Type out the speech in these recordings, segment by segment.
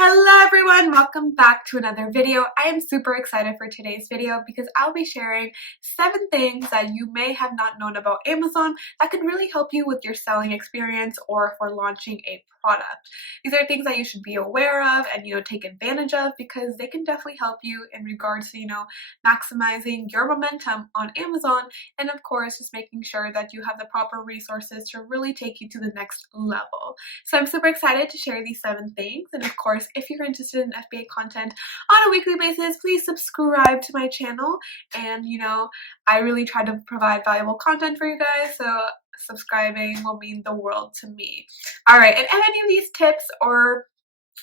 Hello everyone, welcome back to another video. I am super excited for today's video because I'll be sharing 7 things that you may have not known about Amazon that could really help you with your selling experience or for launching a product. These are things that you should be aware of and take advantage of because they can definitely help you in regards to maximizing your momentum on Amazon, and of course just making sure that you have the proper resources to really take you to the next level. So I'm super excited to share these 7 things, and of course if you're interested in FBA content on a weekly basis, please subscribe to my channel. And I really try to provide valuable content for you guys, so subscribing will mean the world to me. Alright, and if any of these tips or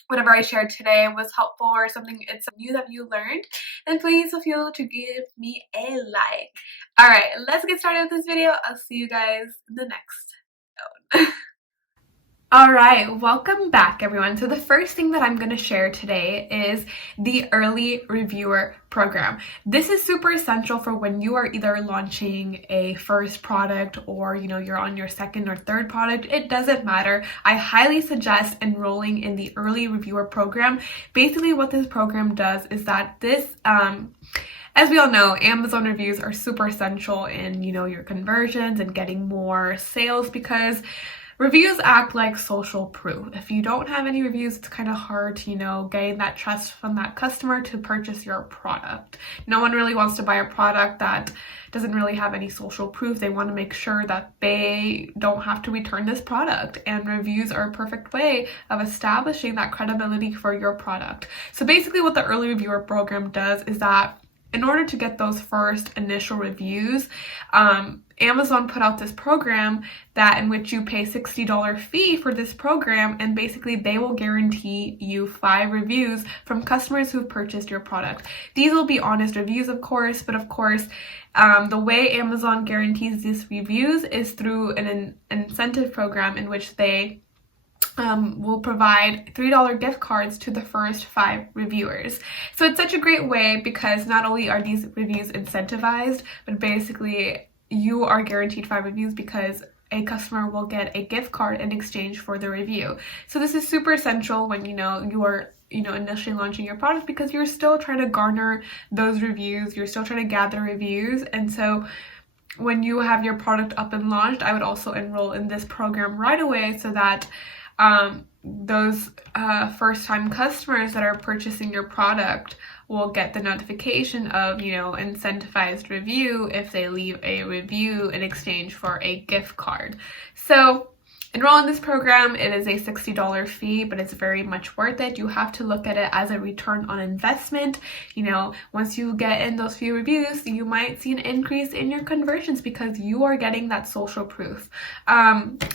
whatever I shared today was helpful or something it's new that you learned, then please feel free to give me a like. Alright, let's get started with this video. I'll see you guys in the next episode. Alright, welcome back everyone. So the first thing that I'm going to share today is the early reviewer program. This is super essential for when you are either launching a first product or you're on your second or third product. It doesn't matter. I highly suggest enrolling in the early reviewer program. Basically what this program does is that this as we all know, Amazon reviews are super essential in your conversions and getting more sales because reviews act like social proof. If you don't have any reviews, it's kind of hard to, gain that trust from that customer to purchase your product. No one really wants to buy a product that doesn't really have any social proof. They want to make sure that they don't have to return this product, and reviews are a perfect way of establishing that credibility for your product. So basically what the early reviewer program does is that in order to get those first initial reviews, Amazon put out this program that in which you pay $60 fee for this program, and basically they will guarantee you 5 reviews from customers who've purchased your product. These will be honest reviews, of course, but of course the way Amazon guarantees these reviews is through an incentive program in which they will provide $3 gift cards to the first 5 reviewers. So it's such a great way because not only are these reviews incentivized, but basically you are guaranteed 5 reviews because a customer will get a gift card in exchange for the review. So this is super essential when you are initially launching your product because you're still trying to garner those reviews, you're still trying to gather reviews. And so when you have your product up and launched, I would also enroll in this program right away so that those first-time customers that are purchasing your product will get the notification of incentivized review if they leave a review in exchange for a gift card. So enroll in this program. It is a $60 fee, but it's very much worth it. You have to look at it as a return on investment. Once you get in those few reviews, you might see an increase in your conversions because you are getting that social proof.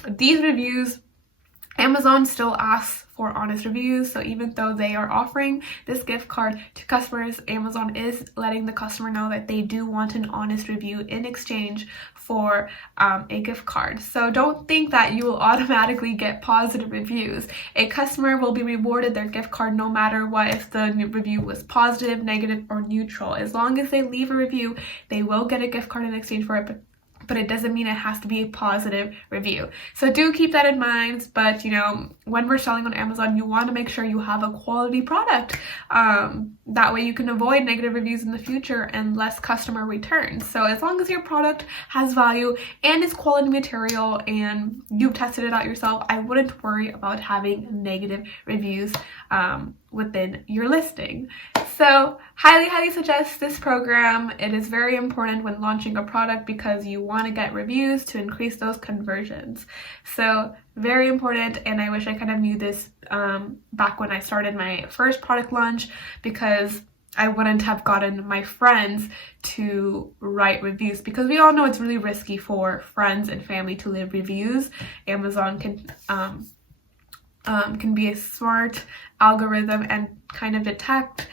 These reviews, Amazon still asks for honest reviews, so even though they are offering this gift card to customers, Amazon is letting the customer know that they do want an honest review in exchange for a gift card. So don't think that you will automatically get positive reviews. A customer will be rewarded their gift card no matter what, if the review was positive, negative, or neutral. As long as they leave a review, they will get a gift card in exchange for it, but it doesn't mean it has to be a positive review. So do keep that in mind. But when we're selling on Amazon, you want to make sure you have a quality product. That way you can avoid negative reviews in the future and less customer returns. So as long as your product has value and is quality material and you've tested it out yourself, I wouldn't worry about having negative reviews within your listing. So highly suggest this program. It is very important when launching a product because you want to get reviews to increase those conversions. So very important, and I wish I kind of knew this back when I started my first product launch, because I wouldn't have gotten my friends to write reviews, because we all know it's really risky for friends and family to leave reviews. Amazon can be a smart algorithm and kind of detect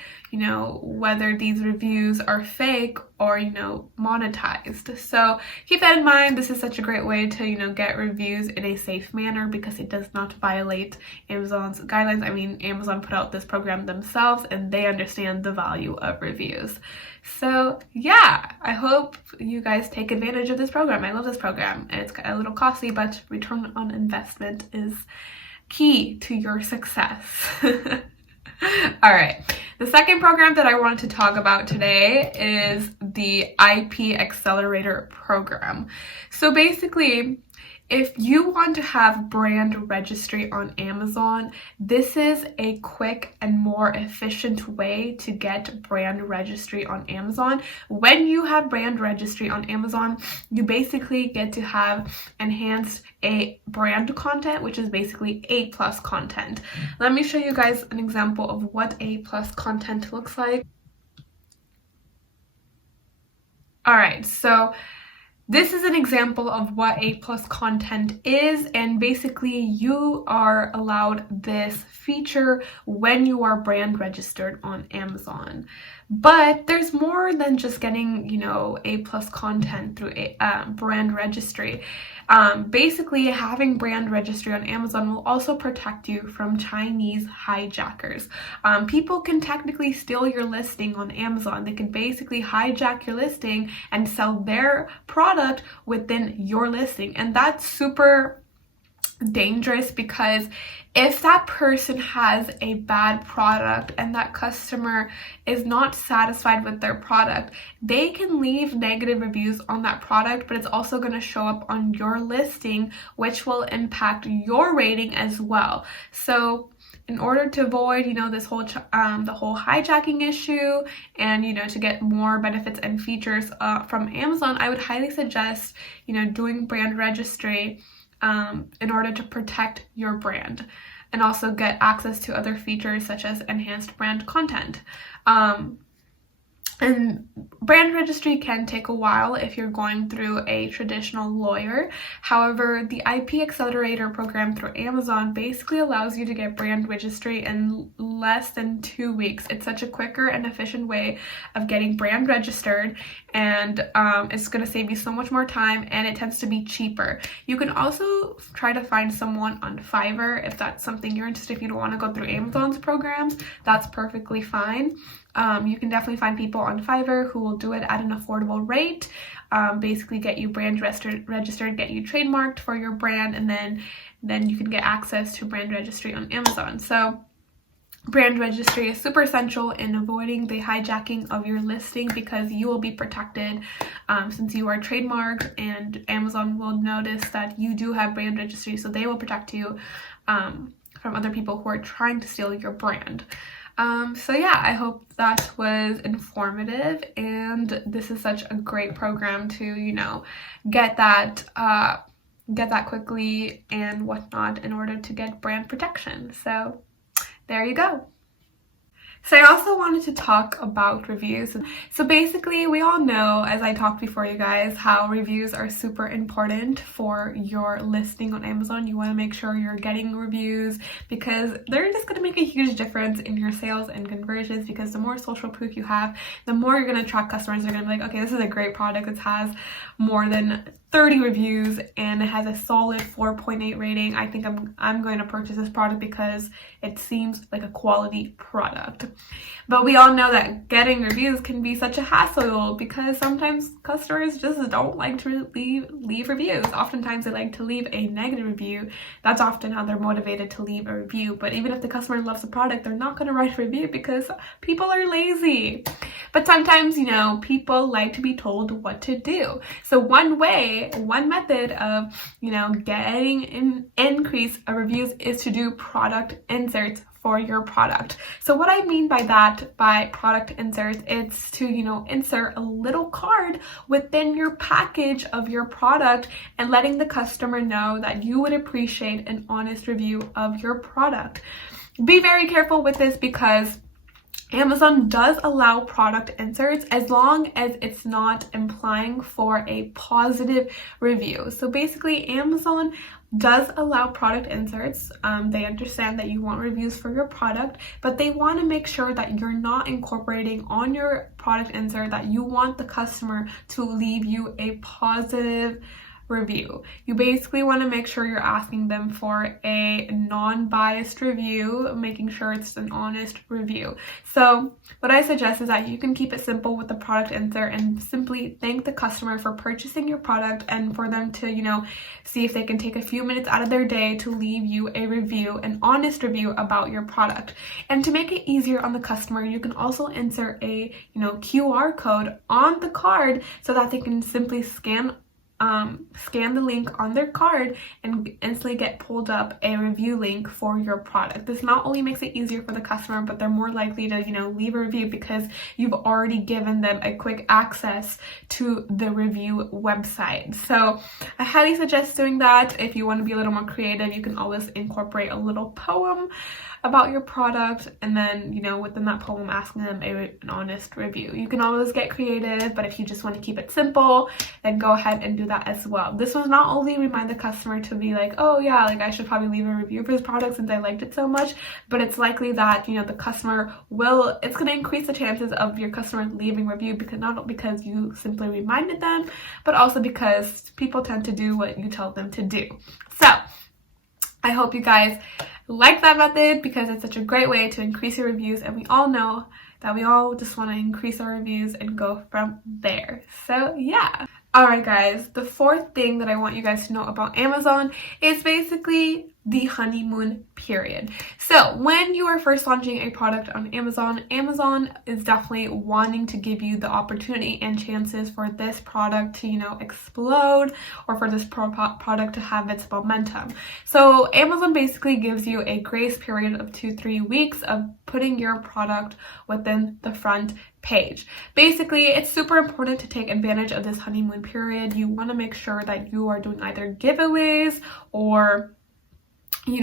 whether these reviews are fake or monetized. So keep that in mind. This is such a great way to get reviews in a safe manner because it does not violate Amazon's guidelines. I mean, Amazon put out this program themselves and they understand the value of reviews. So yeah, I hope you guys take advantage of this program. I love this program. It's a little costly, but return on investment is key to your success. All right. The second program that I wanted to talk about today is the IP Accelerator program. So basically, if you want to have brand registry on Amazon, this is a quick and more efficient way to get brand registry on Amazon. When you have brand registry on Amazon, you basically get to have enhanced A brand content, which is basically A+ content. Let me show you guys an example of what A+ content looks like. All right, so this is an example of what A+ content is, and basically you are allowed this feature when you are brand registered on Amazon. But there's more than just getting, A+ content through a brand registry. Basically, having brand registry on Amazon will also protect you from Chinese hijackers. People can technically steal your listing on Amazon. They can basically hijack your listing and sell their product within your listing. And that's super dangerous, because if that person has a bad product and that customer is not satisfied with their product, they can leave negative reviews on that product, but it's also going to show up on your listing, which will impact your rating as well. So in order to avoid, this whole the whole hijacking issue, and to get more benefits and features from Amazon, I would highly suggest doing brand registry in order to protect your brand and also get access to other features such as enhanced brand content. And brand registry can take a while if you're going through a traditional lawyer. However, the IP Accelerator program through Amazon basically allows you to get brand registry in less than 2 weeks. It's such a quicker and efficient way of getting brand registered, and it's going to save you so much more time, and it tends to be cheaper. You can also try to find someone on Fiverr if that's something you're interested in. If you don't want to go through Amazon's programs, that's perfectly fine. You can definitely find people on Fiverr who will do it at an affordable rate, basically get you brand registered, get you trademarked for your brand, and then you can get access to brand registry on Amazon. So brand registry is super essential in avoiding the hijacking of your listing, because you will be protected since you are trademarked, and Amazon will notice that you do have brand registry, so they will protect you from other people who are trying to steal your brand. So yeah, I hope that was informative, and this is such a great program to, get that quickly and whatnot in order to get brand protection. So there you go. So I also wanted to talk about reviews. So basically, we all know, as I talked before you guys, how reviews are super important for your listing on Amazon. You want to make sure you're getting reviews, because they're just going to make a huge difference in your sales and conversions, because the more social proof you have, the more you're going to attract customers. They're going to be like, okay, this is a great product. It has more than 30 reviews and it has a solid 4.8 rating. I think I'm going to purchase this product because it seems like a quality product. But we all know that getting reviews can be such a hassle, because sometimes customers just don't like to leave reviews. Oftentimes they like to leave a negative review. That's often how they're motivated to leave a review. But even if the customer loves the product, they're not going to write a review because people are lazy. But sometimes, people like to be told what to do. So one method of, getting an increase of reviews is to do product inserts for your product. So what I mean by that, by product inserts, it's to, insert a little card within your package of your product and letting the customer know that you would appreciate an honest review of your product. Be very careful with this, because Amazon does allow product inserts as long as it's not implying for a positive review. So basically, Amazon does allow product inserts. They understand that you want reviews for your product, but they want to make sure that you're not incorporating on your product insert that you want the customer to leave you a positive review. You basically want to make sure you're asking them for a non-biased review, making sure it's an honest review. So what I suggest is that you can keep it simple with the product insert and simply thank the customer for purchasing your product and for them to, see if they can take a few minutes out of their day to leave you a review, an honest review about your product. And to make it easier on the customer, you can also insert a, QR code on the card so that they can simply scan the link on their card and instantly get pulled up a review link for your product. This not only makes it easier for the customer, but they're more likely to, leave a review because you've already given them a quick access to the review website. So I highly suggest doing that. If you want to be a little more creative, you can always incorporate a little poem about your product and then, within that poem asking them an honest review. You can always get creative, but if you just want to keep it simple, then go ahead and do that as well. This will not only remind the customer to be like, oh yeah, like I should probably leave a review for this product since I liked it so much, but it's likely that, the customer it's going to increase the chances of your customer leaving a review because not because you simply reminded them, but also because people tend to do what you tell them to do. So I hope you guys like that method because it's such a great way to increase your reviews, and we all know that we all just want to increase our reviews and go from there. So yeah. Alright guys, the fourth thing that I want you guys to know about Amazon is basically the honeymoon period. So when you are first launching a product on Amazon, Amazon is definitely wanting to give you the opportunity and chances for this product to, explode, or for this product to have its momentum. So Amazon basically gives you a grace period of 2-3 weeks of putting your product within the front page. Basically, it's super important to take advantage of this honeymoon period. You want to make sure that you are doing either giveaways or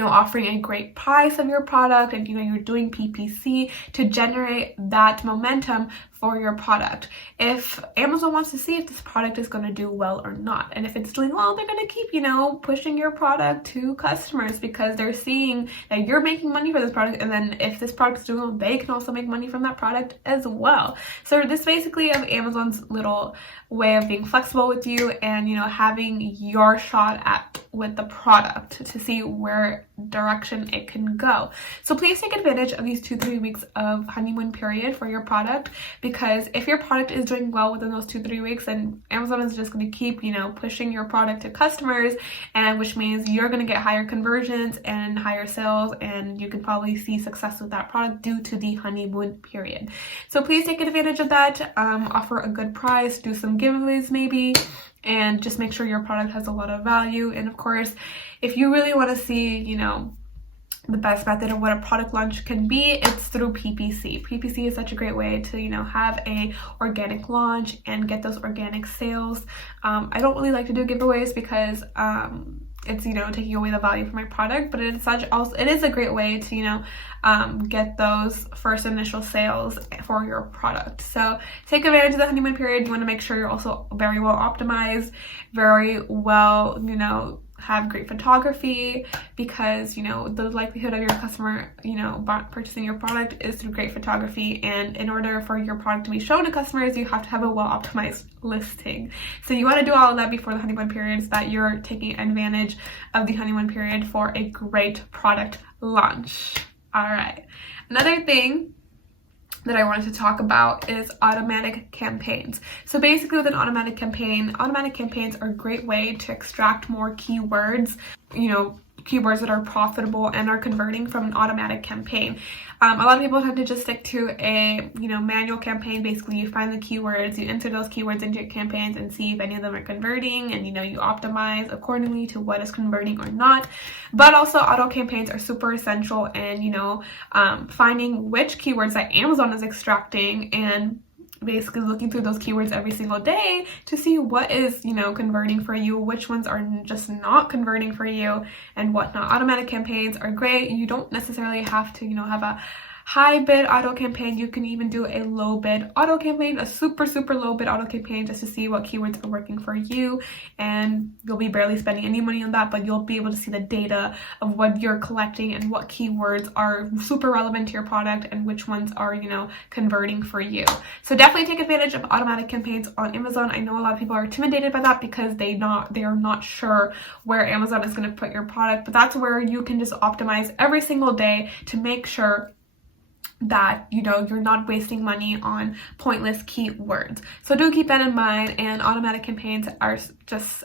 offering a great price of your product, and you're doing PPC to generate that momentum for your product. If Amazon wants to see if this product is going to do well or not, and if it's doing well, they're going to keep pushing your product to customers because they're seeing that you're making money for this product, and then if this product is doing well, they can also make money from that product as well. So this basically is Amazon's little way of being flexible with you and having your shot with the product to see where direction it can go. So please take advantage of these 2-3 weeks of honeymoon period for your product, because if your product is doing well within those 2-3 weeks, then Amazon is just going to keep pushing your product to customers, and which means you're going to get higher conversions and higher sales, and you can probably see success with that product due to the honeymoon period. So please take advantage of that. Offer a good price, do some giveaways maybe, and just make sure your product has a lot of value. And of course, if you really want to see, the best method of what a product launch can be, it's through PPC. PPC is such a great way to, have a organic launch and get those organic sales. I don't really like to do giveaways because it's taking away the value from my product, but it is a great way to get those first initial sales for your product. So take advantage of the honeymoon period. You want to make sure you're also very well optimized, very well have great photography, because the likelihood of your customer purchasing your product is through great photography, and in order for your product to be shown to customers, you have to have a well optimized listing. So you want to do all of that before the honeymoon period so that you're taking advantage of the honeymoon period for a great product launch. All right, another thing that I wanted to talk about is automatic campaigns. So basically with an automatic campaigns are a great way to extract more keywords, keywords that are profitable and are converting from an automatic campaign. A lot of people tend to just stick to a manual campaign. Basically, you find the keywords, you enter those keywords into your campaigns and see if any of them are converting, and you optimize accordingly to what is converting or not. But also auto campaigns are super essential, and finding which keywords that Amazon is extracting and basically looking through those keywords every single day to see what is converting for you, which ones are just not converting for you, and whatnot. Automatic campaigns are great. You don't necessarily have to have a high bid auto campaign. You can even do a low bid auto campaign, a super low bid auto campaign, just to see what keywords are working for you. And you'll be barely spending any money on that, but you'll be able to see the data of what you're collecting and what keywords are super relevant to your product and which ones are, you know, converting for you. So definitely take advantage of automatic campaigns on Amazon. I know a lot of people are intimidated by that because they are not sure where Amazon is going to put your product, but that's where you can just optimize every single day to make sure that, you know, you're not wasting money on pointless keywords. So do keep that in mind, and automatic campaigns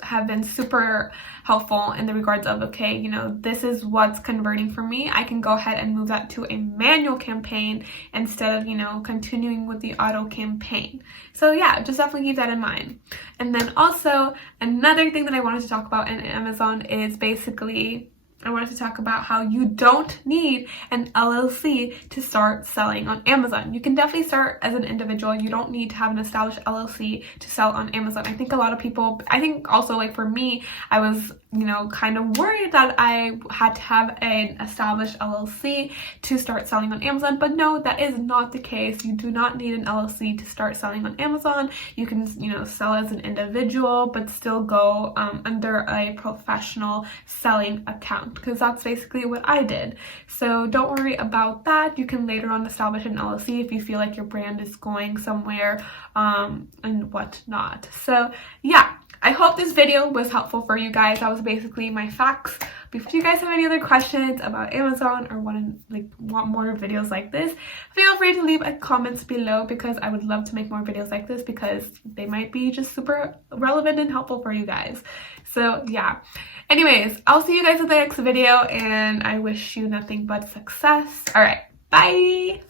have been super helpful in the regards of, okay, you know, this is what's converting for me. I can go ahead and move that to a manual campaign instead of, you know, continuing with the auto campaign. So yeah, just definitely keep that in mind. And then also another thing that I wanted to talk about in Amazon is basically I wanted to talk about how you don't need an LLC to start selling on Amazon. You can definitely start as an individual. You don't need to have an established LLC to sell on Amazon. I think a lot of people, I think also like for me, I was, you know, kind of worried that I had to have an established LLC to start selling on Amazon, but no, that is not the case. You do not need an LLC to start selling on Amazon. You can, you know, sell as an individual, but still go under a professional selling account, because that's basically what I did. So don't worry about that. You can later on establish an LLC if you feel like your brand is going somewhere and whatnot. So yeah, I hope this video was helpful for you guys. That was basically my facts. If you guys have any other questions about Amazon or want more videos like this, feel free to leave a comments below, because I would love to make more videos like this because they might be just super relevant and helpful for you guys. So yeah. Anyways, I'll see you guys in the next video, and I wish you nothing but success. All right, bye.